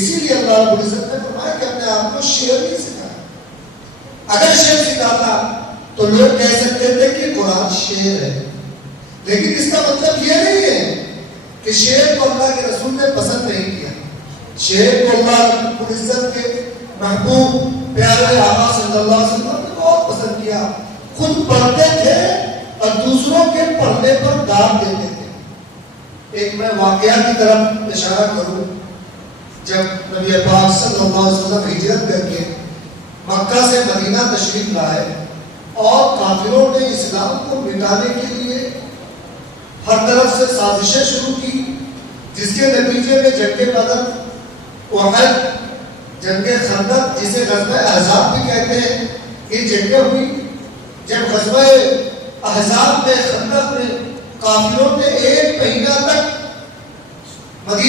اسی لیے اللہ رب العزت نے فرمایا کہ اپنے آپ کو شعر نہیں سکھایا. اگر شعر سکھاتا تو لوگ کہہ سکتے تھے کہ قرآن شعر ہے، لیکن اس کا مطلب یہ نہیں ہے کہ شعر کو اللہ کے رسول نے پسند نہیں کیا. شعر کو اللہ رب العزت کے محبوب پیارے آقا صلی اللہ علیہ وسلم نے بہت پسند کیا. خود پڑھتے تھے اور دوسروں کے پڑھنے پر داد دیتے تھے. ایک میں واقعہ کی طرف اشارہ کروں. جب نبی پاک صلی اللہ علیہ وسلم ہجرت کر کے مکہ سے مدینہ تشریف لائے اور کافروں نے اسلام کو مٹانے کے لیے ہر طرف سے سازشیں شروع کی، جس کے نتیجے میں جنگ بدر، احد، جنگ خندق جسے غزوہ احزاب بھی کہتے ہیں، یہ جنگیں ہوئی. جب غزوہ احزاب میں، خندق میں کافروں نے 1 مہینہ تک مدینہ